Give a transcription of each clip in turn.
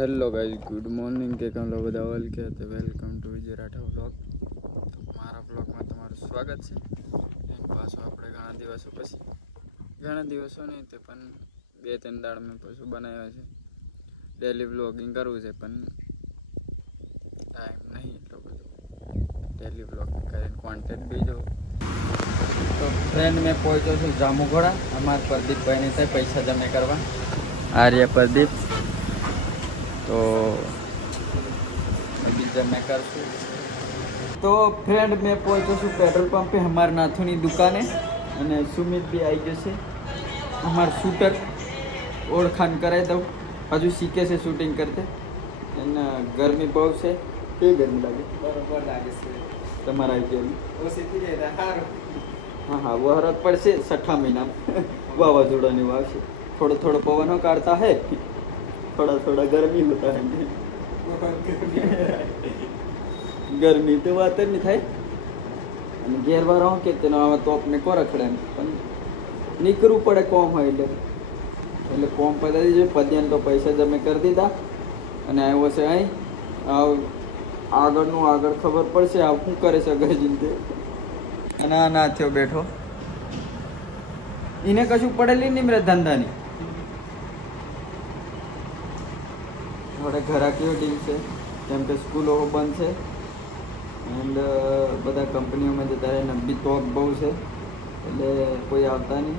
Hello guys, good morning के हम लोग બધા ઓલ કે તો welcome to Vijay Rathwa vlog. મારા વ્લોગમાં તમારું સ્વાગત છે। એન પાછો આપણે ઘણા દિવસો નહીં તે પણ 2-3 દાડ મેં પાછું બનાવ્યા છે। ડેલી વ્લોગિંગ કરવું છે પણ ટાઈમ નહીં એટલો બધો ડેલી વ્લોગિંગ કરીને કોન્ટેન્ટ બીજો। તો ફ્રેન્ડ મેં પહોંચ્યો છું જામુઘોડા। અમારા પ્રદીપભાઈને થાય પૈસા જમે કરવા, આર્ય પ્રદીપ। तो अभी जब मैं कर तो फ्रेंड मैं पहुंचो छू पेट्रोल पंप पे हमारे नाथोनी दुकाने અને સુમિત બી આવી જશે। અમાર શૂટર ઓળખાણ કરાવી દઉં, હજુ શીખે છે શૂટિંગ કરતે। અને ગરમી બહુ છે, કેવી ગરમી લાગે? બરોબર લાગે છે તમારા આઈડિયા ઓ શીખી જાય સારું। હા હા વરસાદ પડશે 6 મહિનામાં, વાવાઝોડાની વાવશે। થોડો થોડો પવનો કાઢતા હે, थोड़ा थोड़ा गर्मी होता है। गर्मी तो बात नहीं થાય અને ઘેરવાળા હું કે તેનો આવા તો આપણે કો રખડે પણ નીકળવું પડે કોમ હોય એટલે કોમ પતાવી દીધું। પદ્યાને તો પૈસા જમે કરી દીધા અને આવ્યો છે અહીં આગળનું આગળ ખબર પડશે આ શું કરે છે ઘરે જીતે। અને આ ના થયો બેઠો, એને કશું પડેલી નહીં મેરે ધંધાની। थोड़ा घराकीઓ ડીલ છે જેમ કે સ્કૂલો બંધ છે એન્ડ બધા કંપનીઓમાં જતા રહે, નબી તોક બહુ છે એટલે કોઈ આવતા નહીં।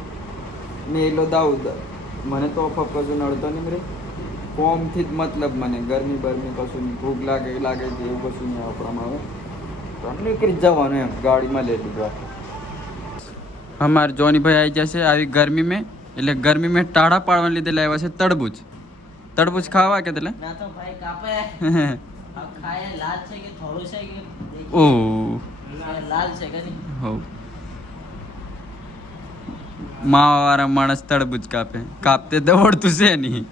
મેં એલો દાઉદ મને તો ઓફ કશું નડતો નહીં રે, કોમથી જ મતલબ મને ગરમી બરમી કશું નહીં, ભૂખ લાગે છે એવું કશું નહીં આપણામાં આવે તો નીકળી જવાનું એમ ગાડીમાં લઈ લીધું। અમારે જોની ભાઈ આવી જશે આવી ગરમી મેં, એટલે ગરમી મેં ટાળા પાડવાને લીધે લાવ્યા છે તરબૂચ। તરબૂચ ખાવા કે તલે ના તો ભાઈ કાપે આ ખાય લાલ છે કે થોડું છે કે ઓ લાલ છે કે નહીં હો માવાવાળા માણસ તરબૂચ કાપતે દોડતું છે નહીં।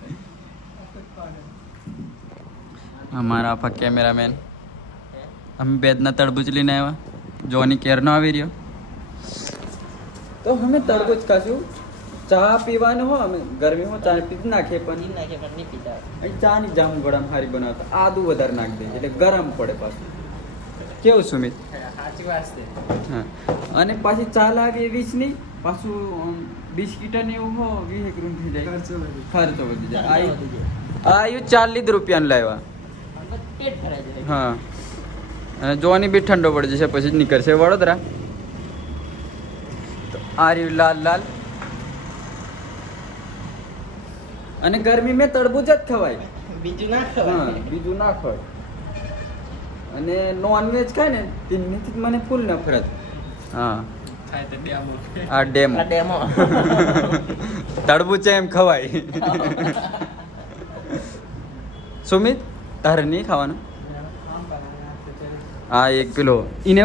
અમારા આપા કેમેરામેન અમે બેદના તરબૂચ લઈને આવ્યા, જોની કેરનો આવી રહ્યો તો અમે તરબૂચ ખાશું। ચા પીવાનું હો અમે ગરમીમાં ચા પી નાખીએ પણ નહીં પીતા। અહીં ચા ની જામુઘોડામાં હારી બનાવતા આદુ વધારે નાખી દે એટલે ગરમ પડે પાછું, કેવું સુમિત? સાચી વાત છે। હા અને પાછી ચા લાગે 20 ની, પાછું બિસ્કીટ ને એવું હો 20 રૂપિયા થઈ જાય, ખર્ચો વધી જાય। આયુ 40 રૂપિયાનું લાવ્યા, પેટ ભરાઈ જાય। હા અને જોવાની બી ઠંડો પડી જશે પછી જ નીકળશે વડોદરા। તો આ રહ્યું લાલ લાલ અને ગરમી મેં તરબૂચ જ ખવાય, બીજું ના ખવાય। હા બીજું ના ખવાય। અને નોનવેજ ખાય ને તેનાથી મને ફૂલ નફરત। હા ખાય તો ડેમો આ ડેમો તરબૂચ એમ ખવાય। સુમિત તારે નહીં ખાવાનું? હા એક પેલો એને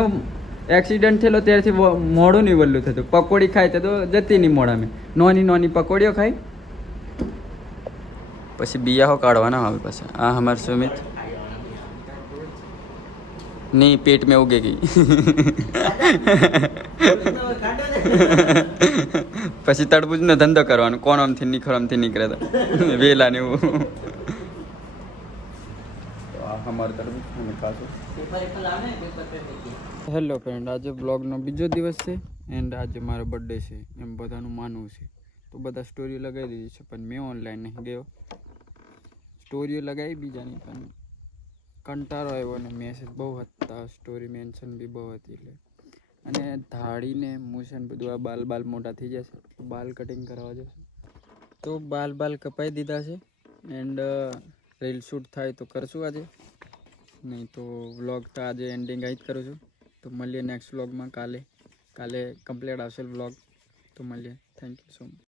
એક્સિડન્ટ થયેલો ત્યારથી મોઢું નહીં વલ્લું થતું, પકોડી ખાય તો જતી નહીં મોઢામાં, નાની પકોડીઓ ખાય પછી બિયાહો કાઢવાના આવે પાછા। આ અમાર સુમિત નહીં પેટ में ઉગેગી પછી તરબૂચનો ધંધો કરવાનો, કોણ આમથી નીકળે તો વેલા ને એવું। હેલો ફ્રેન્ડ, આજે બ્લોગનો બીજો દિવસ છે એન્ડ આજે મારો બર્થડે છે એમ બધાનું માનવું છે, તો બધા સ્ટોરી લગાવી દીધી છે પણ મેં ઓનલાઈન નહીં ગયો। સ્ટોરીઓ લગાવી બીજાની પણ કંટાળો આવ્યો અને મેસેજ બહુ હતા, સ્ટોરી મેન્શન બી બહુ હતી એટલે અને ધાડીને મૂછન બધું આ બાલ મોટા થઈ જશે તો બાલ કટિંગ કરાવવા જશે। તો બાલ કપાઈ દીધા છે એન્ડ રીલ શૂટ થાય તો કરશું આજે, નહીં તો વ્લોગ તો આજે એન્ડિંગ અહીં જ કરું છું। તો મળીએ નેક્સ્ટ વ્લોગમાં કાલે કમ્પ્લીટ આવશે વ્લોગ, તો મળીએ। Thank you so much.